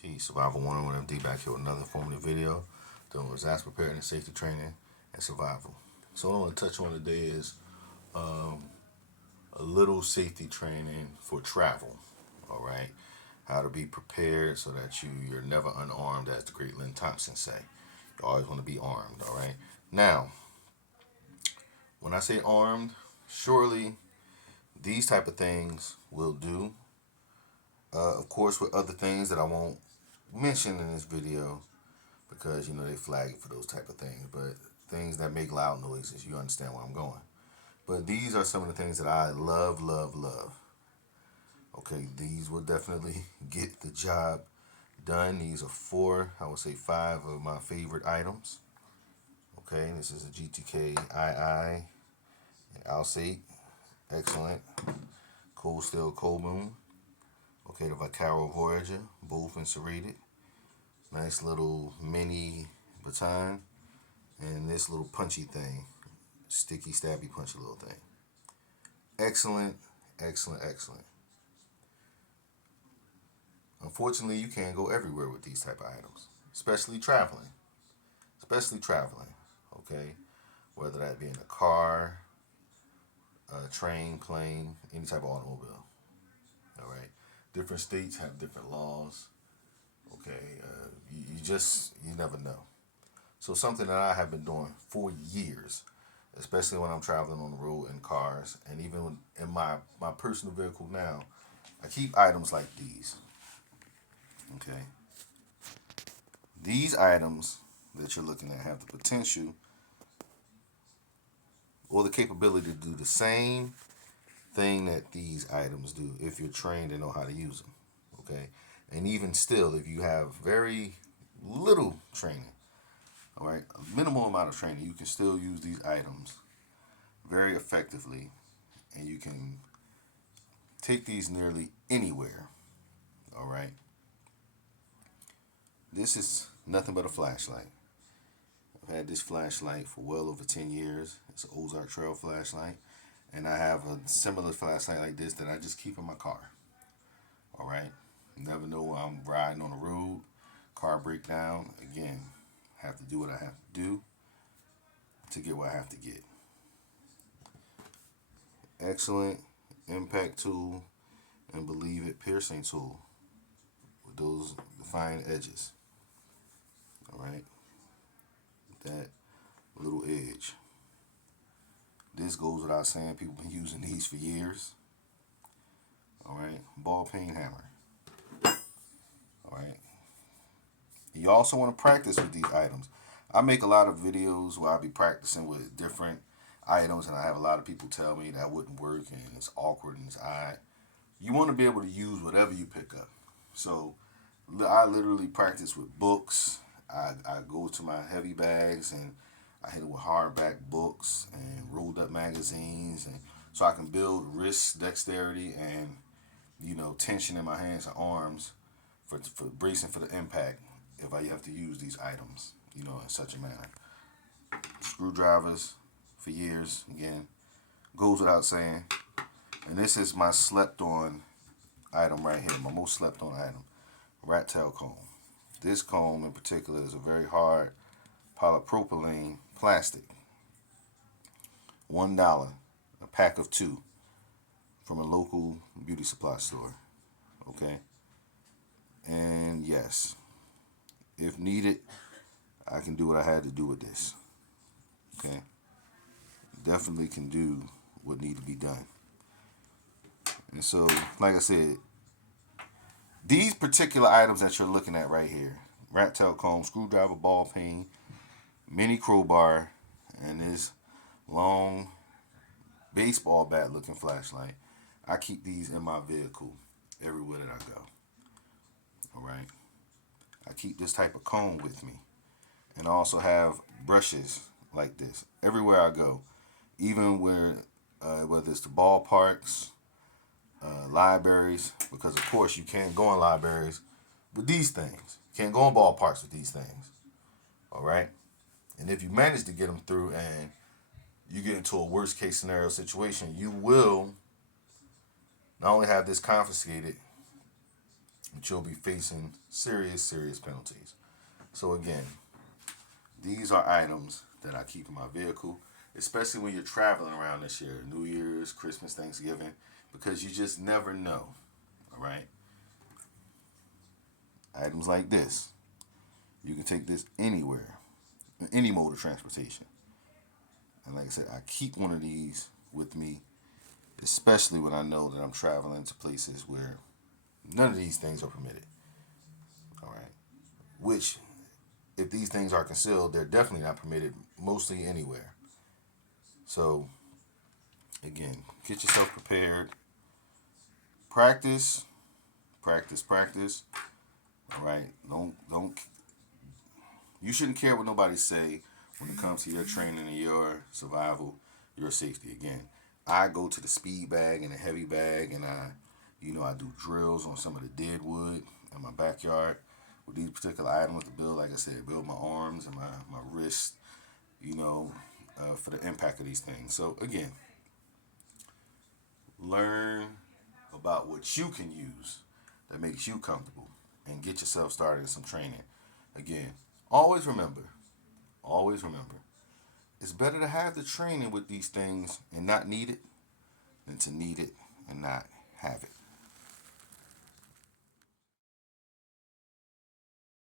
Peace, Survival 101 MD back here with another informative video dealing with disaster preparedness, safety training, and survival. So what I want to touch on today is a little safety training for travel. All right, how to be prepared so that you're never unarmed, as the great Lynn Thompson say. You always want to be armed. All right. Now, when I say armed, surely these type of things will do. Of course, with other things that I won't mention in this video because they flag it for those type of things. But things that make loud noises, you understand where I'm going. But these are some of the things that I love, love, love. Okay, these will definitely get the job done. These are four, I would say five of my favorite items. Okay, this is a GTK II and Alsate. Excellent. Cold Steel Cold Moon. Okay, the Vaccaro Voyager, both in serrated. Nice little mini baton. And this little punchy thing. Sticky, stabby, punchy little thing. Excellent, excellent, excellent. Unfortunately, you can't go everywhere with these type of items, especially traveling. Especially traveling, okay? Whether that be in a car, a train, plane, any type of automobile. All right. Different states have different laws. Okay. You never know. So something that I have been doing for years, especially when I'm traveling on the road in cars, and even in my personal vehicle now, I keep items like these. Okay. These items that you're looking at have the potential or the capability to do the same thing that these items do if you're trained and know how to use them. Okay. And even still, if you have very little training, all right, a minimal amount of training, you can still use these items very effectively, and you can take these nearly anywhere. All right. This is nothing but a flashlight. I've had this flashlight for well over 10 years. It's an Ozark Trail flashlight. And I have a similar flashlight like this that I just keep in my car. All right. You never know when I'm riding on the road, car breakdown. Again, have to do what I have to do to get what I have to get. Excellent impact tool and believe it piercing tool with those defined edges. All right. That little edge. This goes without saying. People have been using these for years. All right. Ball peen hammer. All right. You also want to practice with these items. I make a lot of videos where I be practicing with different items, and I have a lot of people tell me that wouldn't work and it's awkward and it's odd. You want to be able to use whatever you pick up. So I literally practice with books. I go to my heavy bags and I hit it with hardback books and rolled up magazines, and so I can build wrist dexterity and tension in my hands and arms for bracing for the impact if I have to use these items in such a manner. Screwdrivers for years, again, goes without saying. And this is my slept on item right here, my most slept on item, rat tail comb. This comb in particular is a very hard polypropylene plastic. $1, a pack of 2 from a local beauty supply store. Okay? And yes, if needed, I can do what I had to do with this. Okay? Definitely can do what need to be done. And so, like I said, these particular items that you're looking at right here, rat tail comb, screwdriver, ball peen, mini crowbar, and this long baseball bat looking flashlight, I keep these in my vehicle everywhere that I go. All right. I keep this type of comb with me, and I also have brushes like this everywhere I go, even whether it's the ballparks, libraries, because of course you can't go in libraries with these things. You can't go in ballparks with these things. All right. And if you manage to get them through and you get into a worst case scenario situation, you will not only have this confiscated, but you'll be facing serious penalties. So again, these are items that I keep in my vehicle, especially when you're traveling around this year, New Year's, Christmas, Thanksgiving, because you just never know. All right, items like this, you can take this anywhere, in any mode of transportation. And like I said, I keep one of these with me, especially when I know that I'm traveling to places where none of these things are permitted. All right, which if these things are concealed, they're definitely not permitted mostly anywhere. So again, get yourself prepared. Practice, practice. All right. Don't. You shouldn't care what nobody say when it comes to your training and your survival, your safety. Again, I go to the speed bag and the heavy bag, and I do drills on some of the dead wood in my backyard with these particular items to build. Like I said, build my arms and my wrist. You know, for the impact of these things. So again, learn about what you can use that makes you comfortable and get yourself started in some training. Again, always remember, always remember, it's better to have the training with these things and not need it than to need it and not have it.